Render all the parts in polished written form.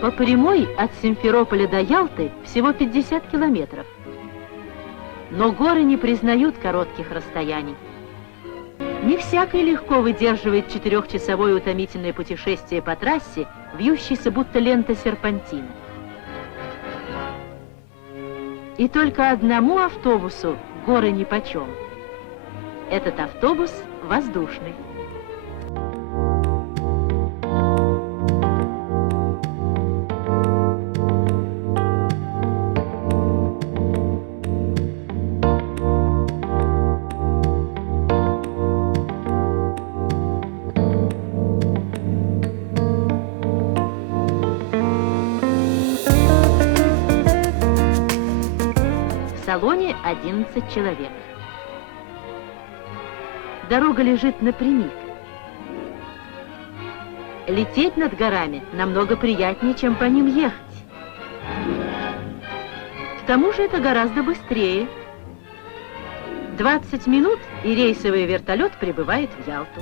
По прямой от Симферополя до Ялты всего 50 километров. Но горы не признают коротких расстояний. Не всякий легко выдерживает 4-часовое утомительное путешествие по трассе, вьющейся будто лента серпантина. И только одному автобусу горы нипочем. Этот автобус воздушный. В салоне 11 человек. Дорога лежит напрямик. Лететь над горами намного приятнее, чем по ним ехать. К тому же это гораздо быстрее. 20 минут, и рейсовый вертолет прибывает в Ялту.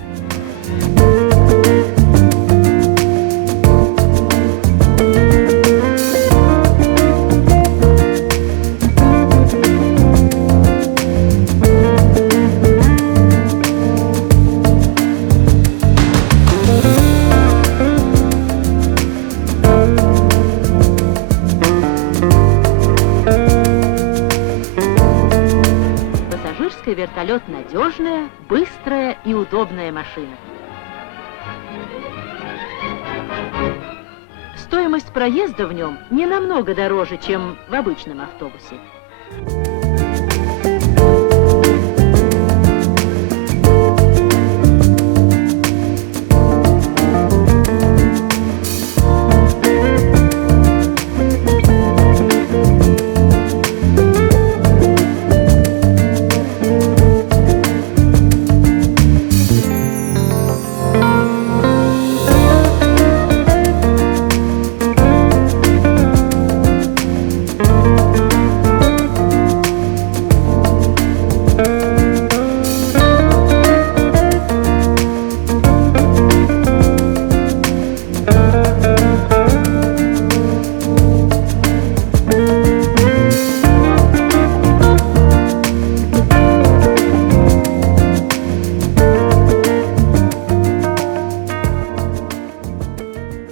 Вертолет надежная, быстрая и удобная машина. Стоимость проезда в нем не намного дороже, чем в обычном автобусе.